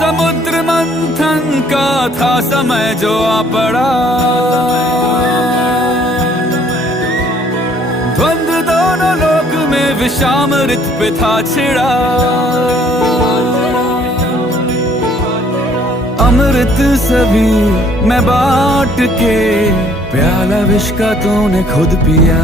समुद्र मंथन का था समय जो आ पड़ा, द्वंद्व दोनों लोक में विषामृत पे था छिड़ा। अमृत सभी मैं बांट के, प्याला विष का तूने खुद पिया।